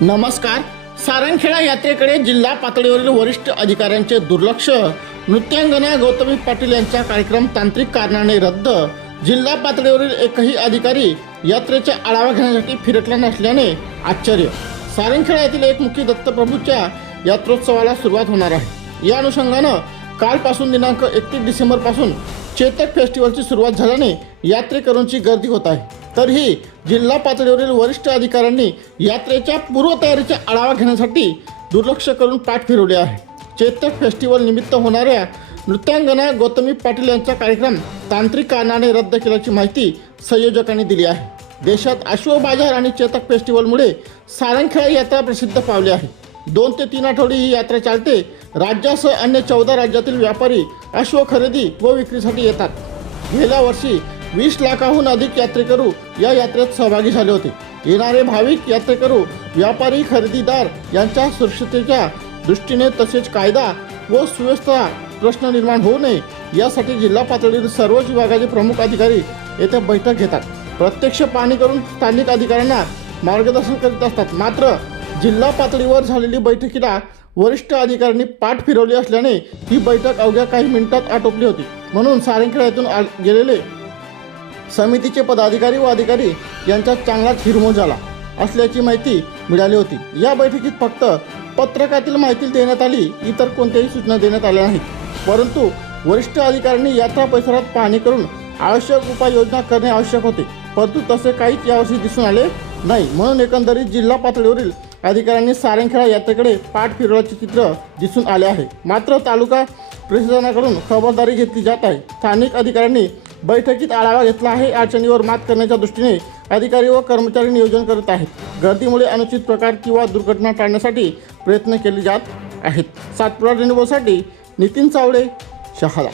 नमस्कार. सारंगखेडा यात्रेकडे जिल्हा पातळीवरील वरिष्ठ अधिकाऱ्यांचे दुर्लक्ष. नृत्यांगना गौतमी पाटील यांचा कार्यक्रम तांत्रिक कारणाने रद्द. जिल्हा पातळीवरील एकही अधिकारी यात्रेचा आढावा घेण्यासाठी फिरकला नसल्याने आश्चर्य. सारंगखेडा येथील एक मुख्य दत्तप्रभूच्या यात्रोत्सवाला सुरुवात होणार आहे. या अनुषंगानं कालपासून दिनांक एकतीस डिसेंबरपासून चेतक फेस्टिवलची सुरुवात झाल्याने यात्रेकरूंची गर्दी होत आहे. तरीही जिल्हा पातळीवरील वरिष्ठ अधिकाऱ्यांनी यात्रेच्या पूर्वतयारीचा आढावा घेण्यासाठी दुर्लक्ष करून पाठ फिरवले आहे. चेतक फेस्टिवल निमित्त होणाऱ्या नृत्यांगना गौतमी पाटील यांचा कार्यक्रम तांत्रिक कारणाने रद्द केल्याची माहिती संयोजकांनी दिली आहे. देशात अश्व बाजार आणि चेतक फेस्टिवलमुळे सारंगखेळा यात्रा प्रसिद्ध पावली आहे. दोन ते तीन आठवडे ही यात्रा चालते. राज्यासह अन्य चौदा राज्यातील व्यापारी अश्व खरेदी व विक्रीसाठी येतात. गेल्या वर्षी वीस लाखाहून अधिक यात्रेकरू या यात्रेत सहभागी झाले होते. येणारे भाविक यात्रेकरू व्यापारी खरेदीदार यांच्या सुरक्षितेच्या दृष्टीने तसेच कायदा व सुव्यवस्था प्रश्न निर्माण होऊ नये यासाठी जिल्हा पातळीवर सर्वच विभागाचे प्रमुख अधिकारी येथे बैठक घेतात. प्रत्यक्ष पाहणी करून स्थानिक अधिकाऱ्यांना मार्गदर्शन करीत असतात. मात्र जिल्हा पातळीवर झालेली बैठकीला वरिष्ठ अधिकाऱ्यांनी पाठ फिरवली असल्याने ही बैठक अवघ्या काही मिनिटात आटोपली होती. म्हणून सारंगखेड्यातून गेलेले समितीचे पदाधिकारी व अधिकारी यांच्यात चांगलाच हिरमोड झाला असल्याची माहिती मिळाली होती. या बैठकीत फक्त पत्रकातील माहिती देण्यात आली इतर कोणत्याही सूचना देण्यात आल्या नाहीत. परंतु वरिष्ठ अधिकाऱ्यांनी यात्रा परिसरात पाहणी करून आवश्यक उपाययोजना करणे आवश्यक होते. परंतु तसे काहीच यावर्षी दिसून आले नाही. म्हणून एकंदरीत जिल्हा पातळीवरील अधिकाऱ्यांनी सारंगखेडा यात्रेकडे पाठ फिरवल्याचे चित्र दिसून आले आहे. मात्र तालुका प्रशासनाकडून खबरदारी घेतली जात आहे. स्थानिक अधिकाऱ्यांनी बैठकीत आढावा घेतला आहे. अडचणीवर मात करण्याच्या दृष्टीने अधिकारी व कर्मचारी नियोजन करत आहेत. गर्दीमुळे अनुचित प्रकार किंवा दुर्घटना टाळण्यासाठी प्रयत्न केले जात आहेत. सातपुरा रेणुबोसाठी नितीन चावडे शहादा.